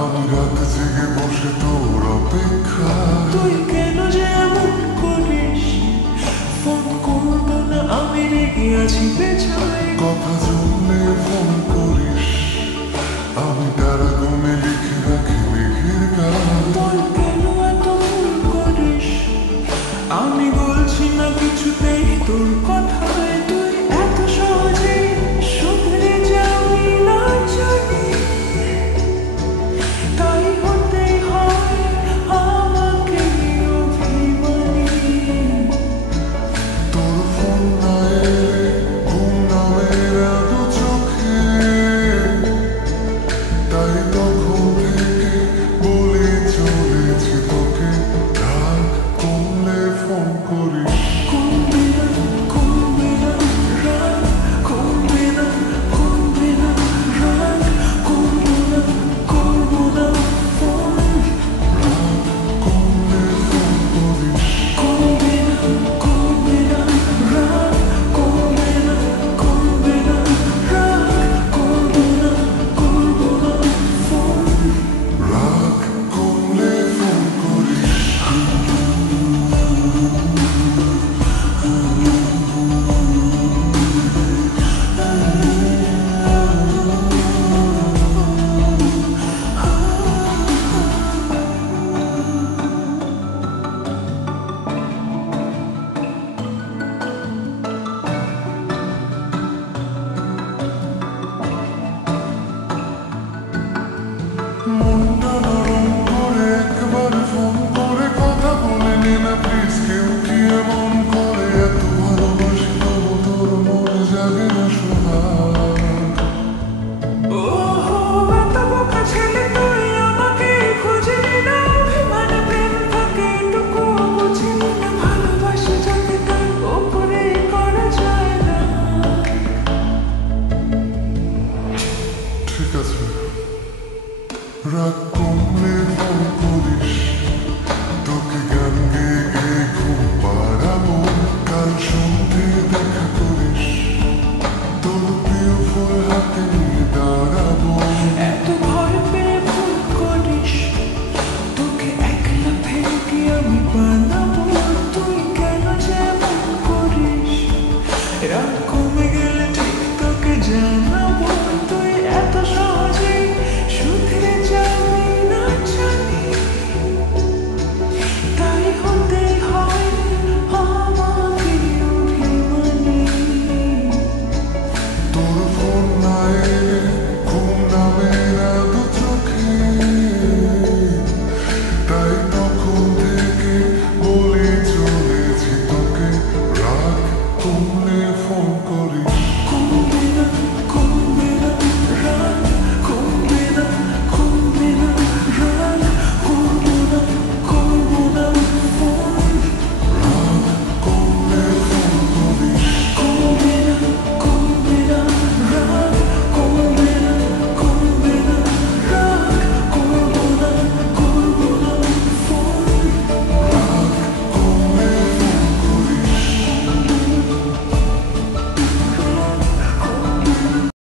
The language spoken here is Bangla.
আমি রাত জেগে বসে তোর অপেক্ষা। তুই কেন যে এমন করিস? ফোন করবো না আমি রেগে আছি পেছায়। কথা শুনলে ফোন করিস, আমি তারা গমে লিখে রাখি মেঘের গান। বল কেন এত ভুল করিস? আমি বলছি না কিছুতেই তোর কথায়। তুই এত সহজে শুধরে যাবি না জানি, তাই হতেই হয় আমাকে অভিমানী। তোর ফোন না এলে ঘুম নামে না দু চোখে, তাই তখন থেকে বলে চলেছি তোকে, রাগ কমলে ফোন করিস। কমবে না, কমবে না রাগ, কমবে না, কমবে না রাগ, করবো না, করবো না ফোন। রাগ কমলে ফোন করিস। কমবে না, কমবে না রাগ, কমবে না, কমবে না রাগ, করবো না, করবো না ফোন। রাগ কমলে ফোন করিস। মনটা নরম করে একবার ফোন করে কথা বলে নে না প্লিজ। কেউ কি এমন করে? এত ভালোবাসি তবু তোর মনে জাগে না সোহাগ। ওহো, এত বোকা ছেলে তুই, আমাকে খুঁজলি না। অভিমানে প্রেম থাকে এটুকু বুঝলি না। ভালোবাসা যাকে তার ওপরে করা যায় না। ঠিক আছে, রাগ কমলে ফোন করিস। তোকে গান গেয়ে গেয়ে ঘুম পাড়াবো, কাল সন্ধে দেখা করিস। তোর প্রিয় ফুল হাতে নিয়ে দাঁড়াবো। এত ভয় পেয়ে ভুল করিস? তোকে একলা ফেলে কি আমি বানাবো? তুই কেন যে এমন করিস? রাগ কমে গেলে ঠিক তোকে জানাবো। তুই এত সহজে শুধরে যাবি না জানি, তাই হতেই হয় আমাকে অভিমানী। তোর ফোন না এলে ঘুম নামে না দু চোখে, তাই তখন থেকে বলে চলেছি তোকে, রাগ কমলে